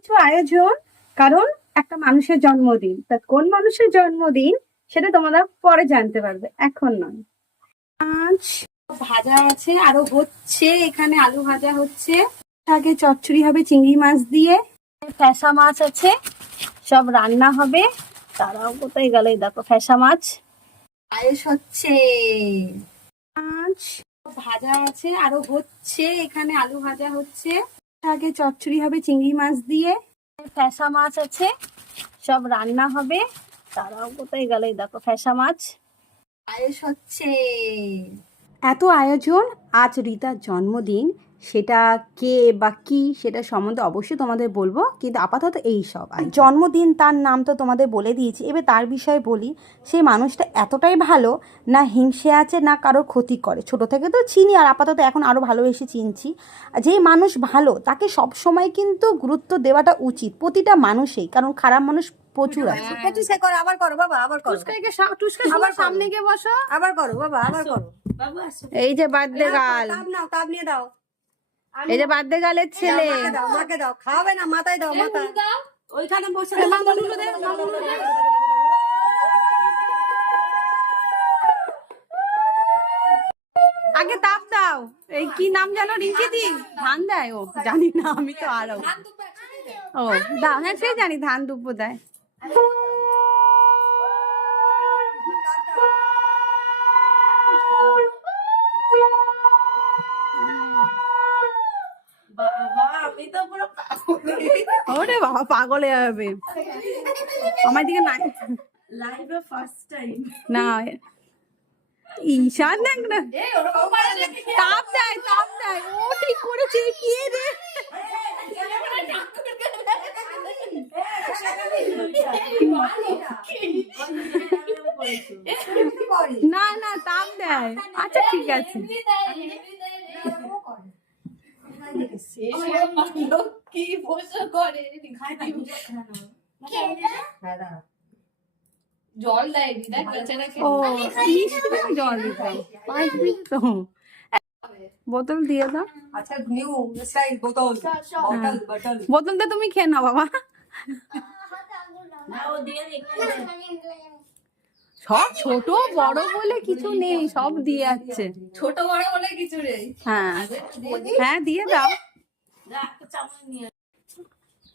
কিছু আয়োজন, কারণ একটা মানুষের জন্মদিন। তা কোন মানুষের জন্মদিন সেটা তোমরা পরে জানতে পারবে, এখন নয়। আজ ভাজা আছে, আরো হচ্ছে, এখানে আলু ভাজা হচ্ছে, আগে চচ্চড়ি হবে চিংড়ি মাছ দিয়ে, ফ্যাসা মাছ আছে, সব রান্না হবে। তারাও কোথায় গেল, এই দেখো ফ্যাসা মাছ। পায়েস হচ্ছে, আজ ভাজা আছে, আরো হচ্ছে, এখানে আলু ভাজা হচ্ছে, আগে চচ্চড়ি হবে চিংড়ি মাছ দিয়ে, ফ্যাসা মাছ আছে, সব রান্না হবে। তারাও কোথায় গেল, এই দেখো ফ্যাসা মাছ। পায়েস হচ্ছে, এত আয়োজন। আজ রিতার জন্মদিন, সেটা কে বা কি সেটা সম্বন্ধে অবশ্যই তোমাদের বলবো, কিন্তু আপাতত এই সব জন্মদিন। তার নাম তো তোমাদের বলে দিয়েছি, এবার তার বিষয়ে বলি। সেই মানুষটা এতটাই ভালো, না হিংসে আছে না কারোর ক্ষতি করে। ছোট থেকে তো চিনি, আর আপাতত এখন আরও ভালোবেসে চিনছি। যেই মানুষ ভালো তাকে সব সময় কিন্তু গুরুত্ব দেওয়াটা উচিত, প্রতিটা মানুষেই, কারণ খারাপ মানুষ প্রচুর আছে। আবার করো বাবা, আবার করো, আবার সামনে গিয়ে বসো, আবার করো বাবা, আবার করো। এই যে বার্থডে গার্ল, তাপ নাও, তাপ নিয়ে দাও। এই যে বার্থডে গার্লের ছেলে। মাকে দাও, মাকে দাও, খাওয়াবে না, মাথায় দাও, মাথায়। ওইখানে বসে আগে তাপ দাও। এই কি নাম জানো, রিঙ্কি দি ধান দেয়? ও জানি না, আমি তো আরো ও দা, হ্যাঁ সেই জানি, ধান দুব্বো দেয়। ওরে বাবা, পাগল হয়ে যাবে আমার দিকে। না লাইভে ফার্স্ট টাইম না, ঈশান দেখ না, তাপ দেয়, তাপ দেয়। ও ঠিক করেছে, কি রে? না না, তাপ দেয়। আচ্ছা ঠিক আছে। কি বসে করে জল দেয়, ও জল দিতাম, 5 মিনিট তো। বোতল দিয়ে দাও। আচ্ছা, নিউ স্টাইল বোতল, বোতলটা তুমি খেয়ে নাও বাবা। সব ছোট বড় বলে কিছু নেই, সব দিয়ে যাচ্ছে। ছোট বড় বলে কিছু নেই। হ্যাঁ হ্যাঁ, দিয়ে দাও।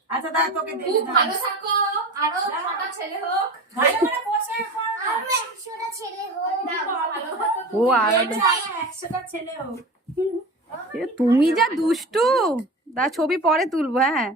আচ্ছা দা, তোকে দে। খুব ভালো থাকো, আরো 6টা ছেলে হোক, ভালো করে বসে পড়, আরো 100টা ছেলে হোক, ভালো থাকো। ও আর 100টা ছেলে হোক। তুমি যা দুষ্টু, দা ছবি পরে তুলবো। হ্যাঁ।